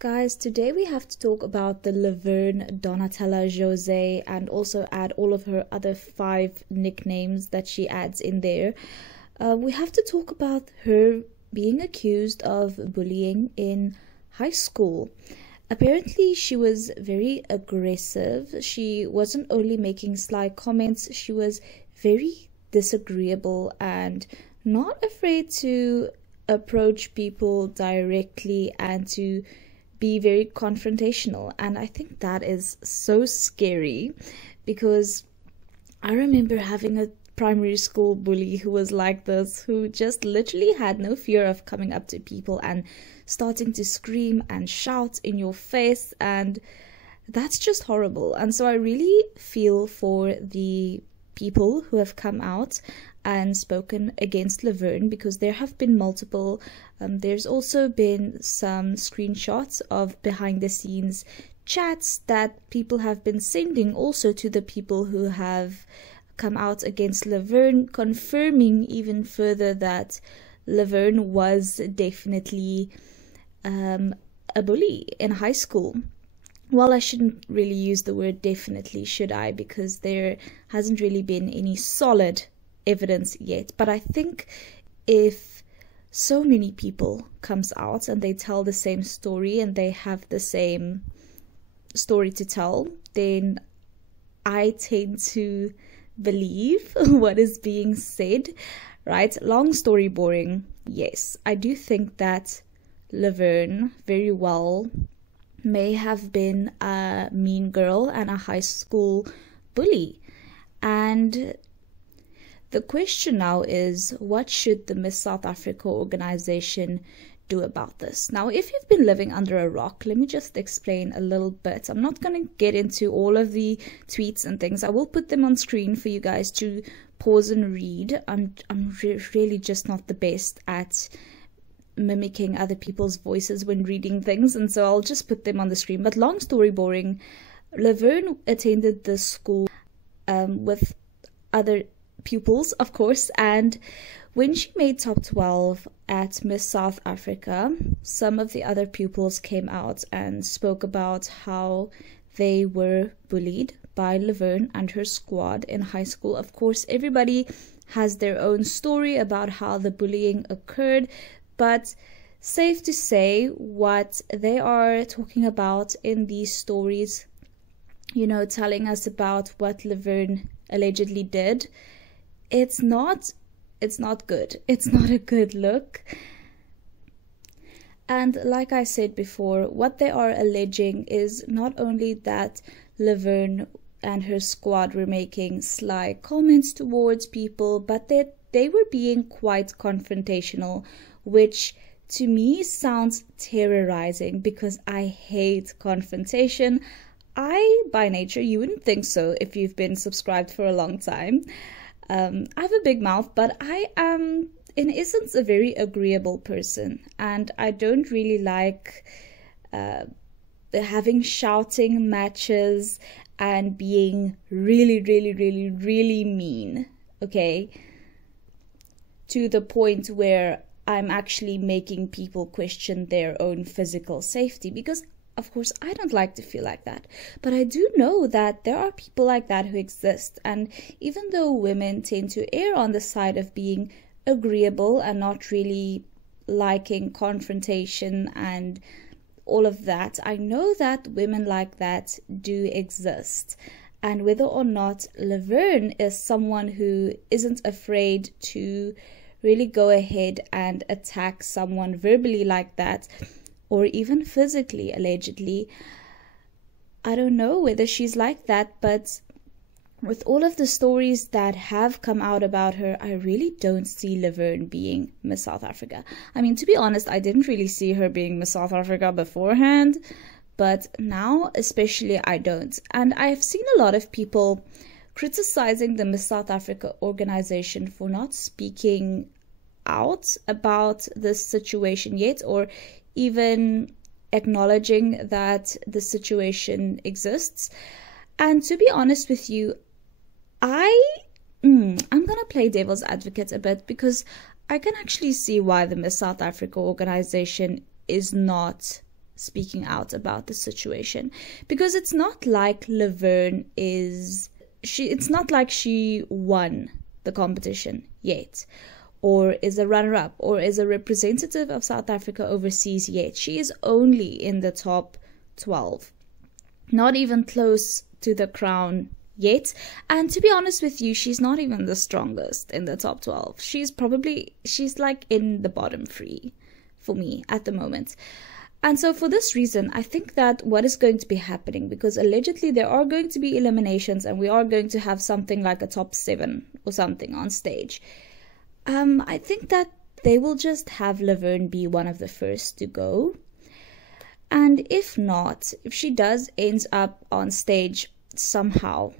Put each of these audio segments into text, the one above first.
Guys, today we have to talk about the Levern, Donatella, Jose, and also add all of her other 5 nicknames that she adds in there. We have to talk about her being accused of bullying in high school. Apparently, she was very aggressive. She wasn't only making sly comments, she was very disagreeable and not afraid to approach people directly and to be very confrontational. And I think that is so scary, because I remember having a primary school bully who was like this, who just literally had no fear of coming up to people and starting to scream and shout in your face, and that's just horrible. And so I really feel for the people who have come out and spoken against Levern, because there have been multiple. There's also been some screenshots of behind the scenes chats that people have been sending also to the people who have come out against Levern, confirming even further that Levern was definitely a bully in high school. Well, I shouldn't really use the word definitely, should I? Because there hasn't really been any solid evidence yet. But I think if so many people comes out and they tell the same story and they have the same story to tell, then I tend to believe what is being said, right? Long story boring. Yes, I do think that Levern very well may have been a mean girl and a high school bully. And the question now is, what should the Miss South Africa organization do about this? Now, if you've been living under a rock, let me just explain a little bit. I'm not going to get into all of the tweets and things. I will put them on screen for you guys to pause and read. I'm really just not the best at mimicking other people's voices when reading things, and so I'll just put them on the screen. But long story boring, Levern attended this school with other pupils, of course, and when she made top 12 at Miss South Africa, some of the other pupils came out and spoke about how they were bullied by Levern and her squad in high school. Of course, everybody has their own story about how the bullying occurred, but safe to say, what they are talking about in these stories, you know, telling us about what Levern allegedly did, it's not good. It's not a good look. And like I said before, what they are alleging is not only that Levern and her squad were making sly comments towards people, but that they were being quite confrontational, which to me sounds terrorizing, because I hate confrontation. By nature, you wouldn't think so if you've been subscribed for a long time. I have a big mouth, but I am, in essence, a very agreeable person, and I don't really like having shouting matches and being really, really, really, really mean, okay? To the point where I'm actually making people question their own physical safety, because of course I don't like to feel like that, but I do know that there are people like that who exist. And even though women tend to err on the side of being agreeable and not really liking confrontation and all of that, I know that women like that do exist. And whether or not Levern is someone who isn't afraid to really go ahead and attack someone verbally like that, or even physically, allegedly, I don't know whether she's like that. But with all of the stories that have come out about her, I really don't see Levern being Miss South Africa. I mean, to be honest, I didn't really see her being Miss South Africa beforehand, but now especially I don't. And I've seen a lot of people criticizing the Miss South Africa organization for not speaking out about this situation yet, or even acknowledging that the situation exists. And to be honest with you, I'm gonna play devil's advocate a bit, because I can actually see why the Miss South Africa organization is not speaking out about the situation, because it's not like Levern it's not like she won the competition yet, or is a runner-up, or is a representative of South Africa overseas yet. She is only in the top 12, not even close to the crown yet. And to be honest with you, she's not even the strongest in the top 12. She's like in the bottom 3 for me at the moment. And so for this reason, I think that what is going to be happening, because allegedly there are going to be eliminations and we are going to have something like a top 7 or something on stage. I think that they will just have Levern be one of the first to go. And if not, if she does end up on stage somehow,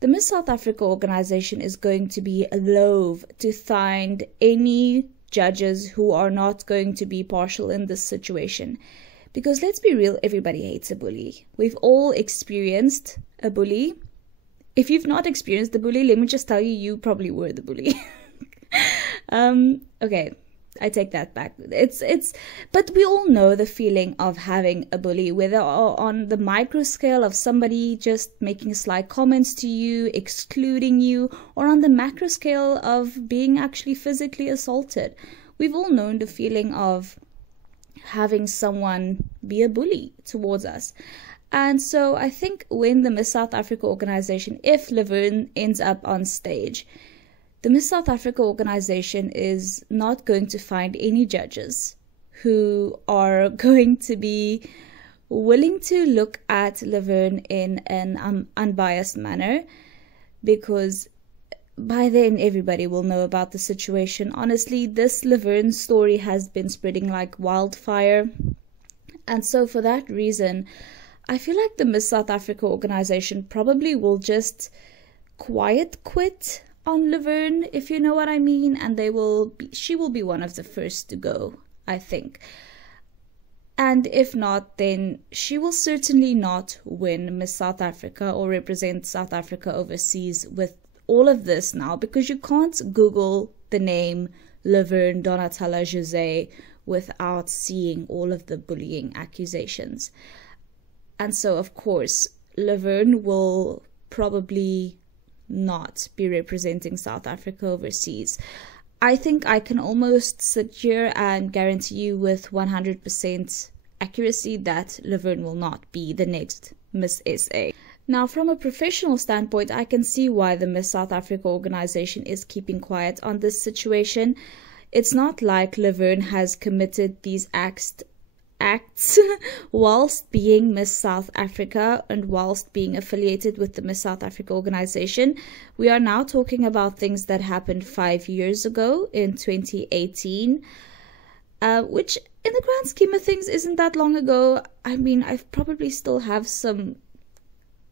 the Miss South Africa organization is going to be loath to find any judges who are not going to be partial in this situation. Because let's be real, everybody hates a bully. We've all experienced a bully. If you've not experienced a bully, let me just tell you, you probably were the bully. Okay, I take that back. But we all know the feeling of having a bully, whether on the micro scale of somebody just making sly comments to you, excluding you, or on the macro scale of being actually physically assaulted. We've all known the feeling of having someone be a bully towards us. And so I think when the Miss South Africa organization, if Levern ends up on stage, the Miss South Africa organization is not going to find any judges who are going to be willing to look at Levern in an unbiased manner, because by then everybody will know about the situation. Honestly, this Levern story has been spreading like wildfire. And so for that reason, I feel like the Miss South Africa organization probably will just quiet quit on Levern, if you know what I mean, and she will be one of the first to go, I think. And if not, then she will certainly not win Miss South Africa or represent South Africa overseas with all of this now, because you can't Google the name Levern Donatella Jose without seeing all of the bullying accusations. And so, of course, Levern will probably not be representing South Africa overseas. I think I can almost sit here and guarantee you with 100% accuracy that Levern will not be the next Miss SA. Now, from a professional standpoint, I can see why the Miss South Africa organization is keeping quiet on this situation. It's not like Levern has committed these acts whilst being Miss South Africa and whilst being affiliated with the Miss South Africa organization. We are now talking about things that happened 5 years ago in 2018, which in the grand scheme of things isn't that long ago. I mean, I probably still have some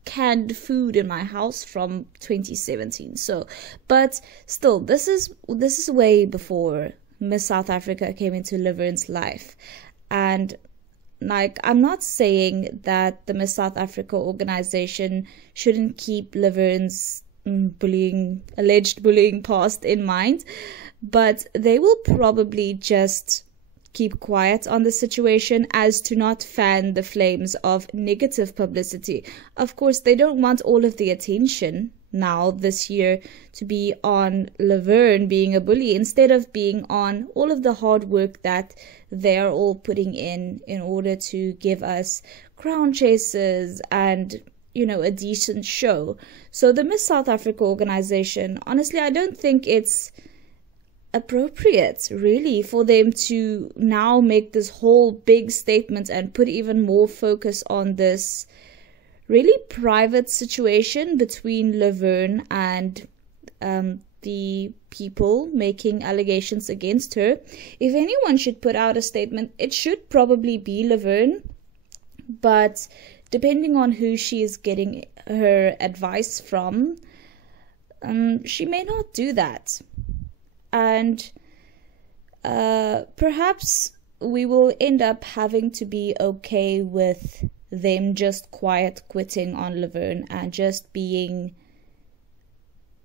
canned food in my house from 2017. So, but still, this is way before Miss South Africa came into Levern's life. And like, I'm not saying that the Miss South Africa organization shouldn't keep Levern's alleged bullying past in mind, but they will probably just keep quiet on the situation as to not fan the flames of negative publicity. Of course, they don't want all of the attention now this year to be on Levern being a bully, instead of being on all of the hard work that they're all putting in order to give us crown chases and, you know, a decent show. So the Miss South Africa organization, honestly, I don't think it's appropriate really for them to now make this whole big statement and put even more focus on this really private situation between Levern and the people making allegations against her. If anyone should put out a statement, it should probably be Levern, but depending on who she is getting her advice from, she may not do that. And perhaps we will end up having to be okay with them just quiet quitting on Levern and just being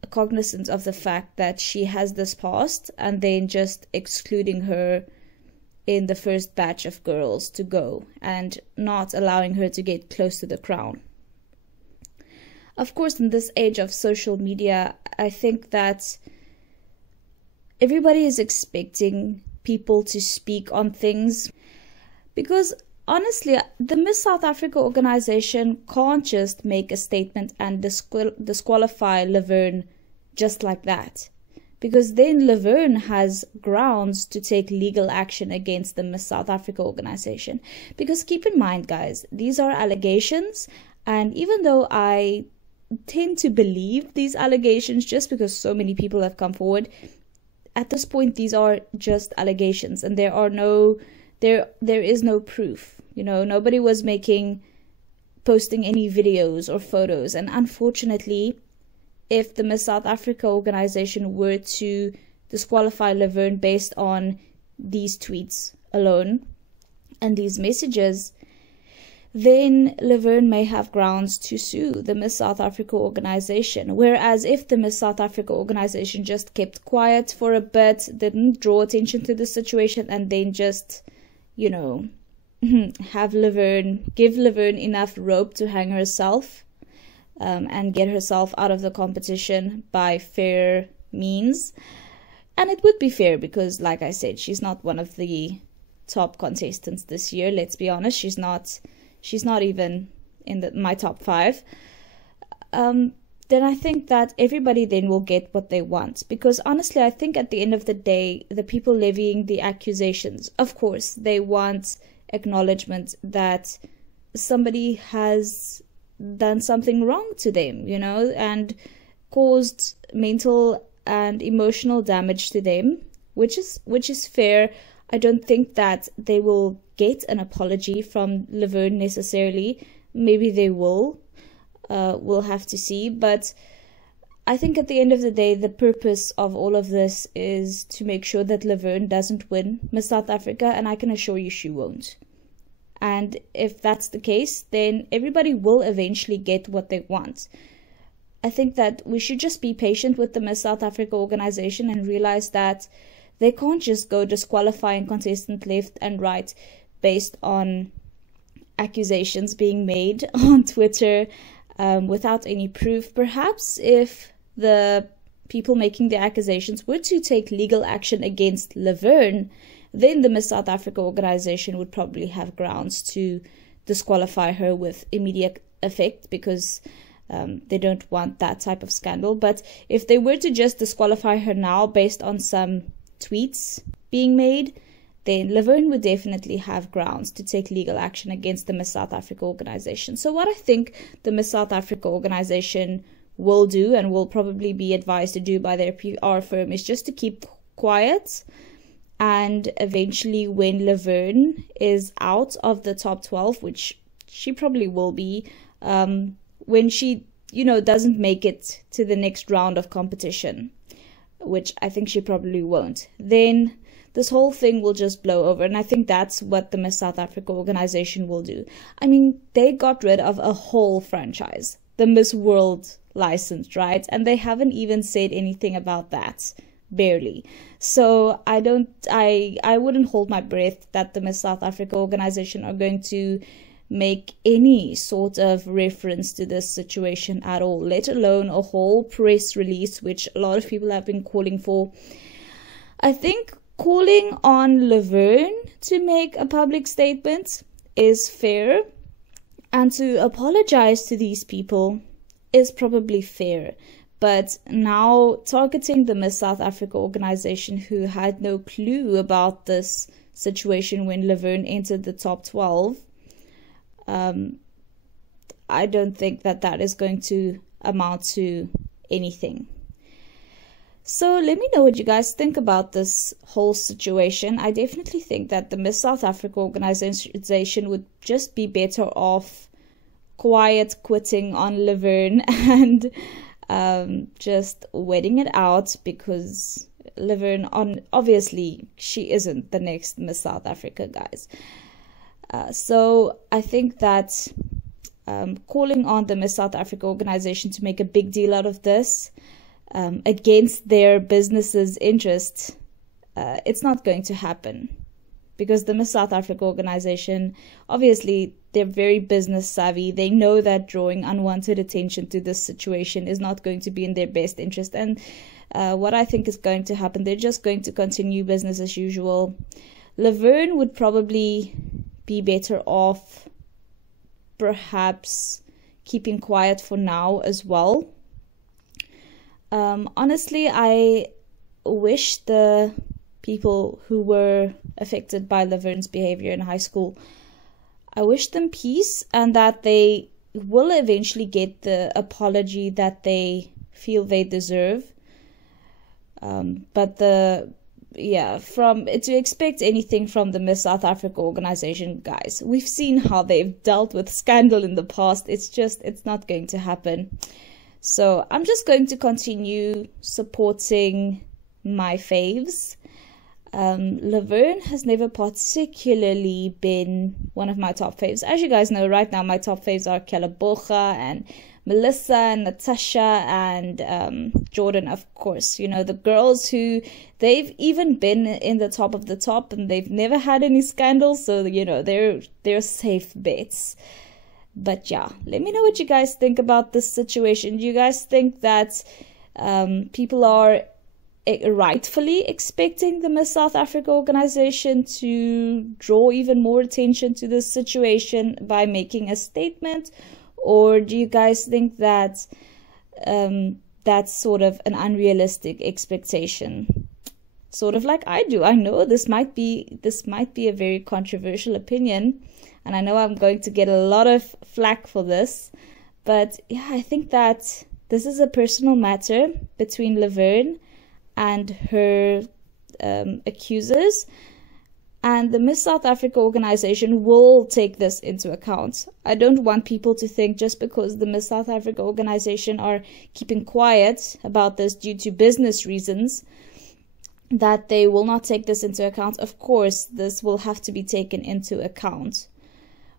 cognizant of the fact that she has this past, and then just excluding her in the first batch of girls to go and not allowing her to get close to the crown. Of course, in this age of social media, I think that everybody is expecting people to speak on things, because honestly, the Miss South Africa organization can't just make a statement and disqualify Levern just like that, because then Levern has grounds to take legal action against the Miss South Africa organization. Because keep in mind, guys, these are allegations, and even though I tend to believe these allegations just because so many people have come forward, at this point these are just allegations, and there is no proof. You know, nobody was posting any videos or photos, and unfortunately, if the Miss South Africa organization were to disqualify Levern based on these tweets alone and these messages, then Levern may have grounds to sue the Miss South Africa organization. Whereas if the Miss South Africa organization just kept quiet for a bit, didn't draw attention to the situation, and then just, you know, give Levern enough rope to hang herself and get herself out of the competition by fair means. And it would be fair because, like I said, she's not one of the top contestants this year. Let's be honest, she's not even in my top 5. Then I think that everybody then will get what they want. Because honestly, I think at the end of the day, the people levying the accusations, of course, they want acknowledgement that somebody has done something wrong to them, you know, and caused mental and emotional damage to them, which is fair. I don't think that they will get an apology from Levern necessarily. Maybe they will. We'll have to see. But I think at the end of the day, the purpose of all of this is to make sure that Levern doesn't win Miss South Africa, and I can assure you she won't. And if that's the case, then everybody will eventually get what they want. I think that we should just be patient with the Miss South Africa organization and realize that they can't just go disqualifying contestant left and right based on accusations being made on Twitter without any proof. Perhaps if the people making the accusations were to take legal action against Levern, then the Miss South Africa organization would probably have grounds to disqualify her with immediate effect, because they don't want that type of scandal. But if they were to just disqualify her now based on some tweets being made, then Levern would definitely have grounds to take legal action against the Miss South Africa organization. So what I think the Miss South Africa organization will do, and will probably be advised to do by their PR firm, is just to keep quiet. And eventually, when Levern is out of the top 12, which she probably will be, when she, you know, doesn't make it to the next round of competition, which I think she probably won't, then this whole thing will just blow over. And I think that's what the Miss South Africa organization will do. I mean, they got rid of a whole franchise, the Miss World license, right? And they haven't even said anything about that. Barely. So I wouldn't hold my breath that the Miss South Africa organization are going to make any sort of reference to this situation at all, let alone a whole press release, which a lot of people have been calling for. I think calling on Levern to make a public statement is fair, and to apologize to these people is probably fair. But now targeting the Miss South Africa organization, who had no clue about this situation when Levern entered the top 12, I don't think that is going to amount to anything. So let me know what you guys think about this whole situation. I definitely think that the Miss South Africa organization would just be better off quiet quitting on Levern and just waiting it out, because Levern, obviously she isn't the next Miss South Africa, guys. So I think that calling on the Miss South Africa organization to make a big deal out of this against their business's interests, it's not going to happen. because the Miss South Africa organization, obviously, they're very business savvy. They know that drawing unwanted attention to this situation is not going to be in their best interest. And what I think is going to happen, they're just going to continue business as usual. Levern would probably be better off perhaps keeping quiet for now as well. Honestly, I wish the people who were affected by Levern's behavior in high school, I wish them peace, and that they will eventually get the apology that they feel they deserve. But to expect anything from the Miss South Africa organization, guys, we've seen how they've dealt with scandal in the past. It's not going to happen. So I'm just going to continue supporting my faves. Levern has never particularly been one of my top faves. As you guys know, right now my top faves are Kalaboga and Melissa and Natasha and Jordan, of course. You know, the girls who, they've even been in the top of the top and they've never had any scandals, so you know, they're safe bets. But yeah, let me know what you guys think about this situation. Do you guys think that people are rightfully expecting the Miss South Africa organization to draw even more attention to this situation by making a statement? Or do you guys think that that's sort of an unrealistic expectation? Sort of like I do. I know this might be a very controversial opinion, and I know I'm going to get a lot of flack for this, but yeah, I think that this is a personal matter between Levern and her accusers, and the Miss South Africa organization will take this into account. I don't want people to think just because the Miss South Africa organization are keeping quiet about this due to business reasons that they will not take this into account. Of course, this will have to be taken into account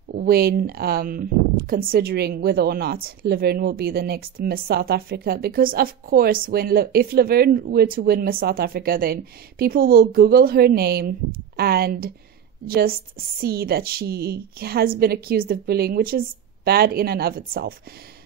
when considering whether or not Levern will be the next Miss South Africa, because of course if Levern were to win Miss South Africa, then people will Google her name and just see that she has been accused of bullying, which is bad in and of itself.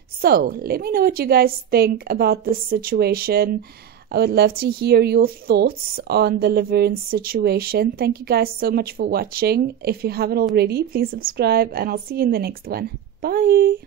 So let me know what you guys think about this situation. I would love to hear your thoughts on the Levern situation. Thank you guys so much for watching. If you haven't already, please subscribe, and I'll see you in the next one. Bye!